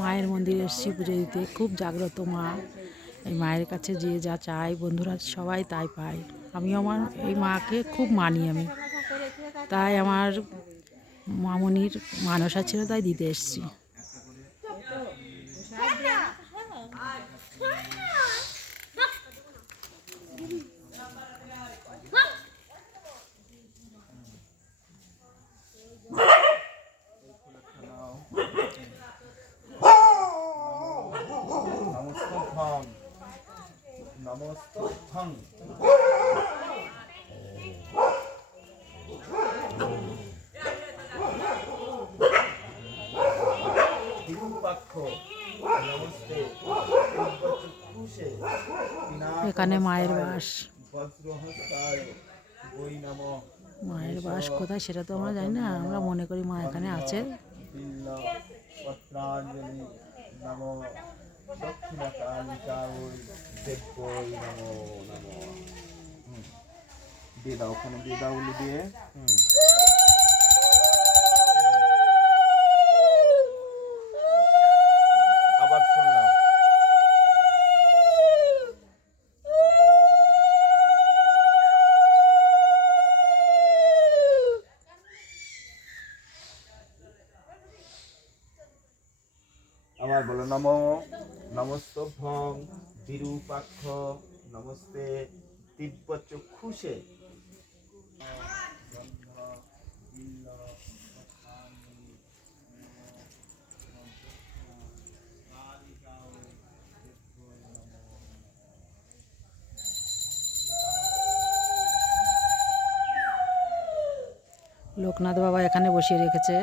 মায়ের মন্দিরে এসেছি পুজো দিতে। খুব জাগ্রত মা। এই মায়ের কাছে যে যা চাই বন্ধুরা সবাই তাই পায়। আমিও আমার এই মাকে খুব মানি আমি, তাই আমার মামনির মানসা ছিল তাই দিতে এসেছি। নমস্তভং এখানে মায়ের বাস। মায়ের বাস কোথায় সেটা তো আমরা জানি না, আমরা মনে করি মা এখানে আছে। দিয়ে দাও, ওখানে দিয়ে দাও, দিয়ে আবার ফুল দাও। আবার বলো নমস্তভং বিরূপাক্ষ নমস্তে দিব্য চক্ষুষে। লোকনাথ বাবা এখানে বসিয়ে রেখেছে।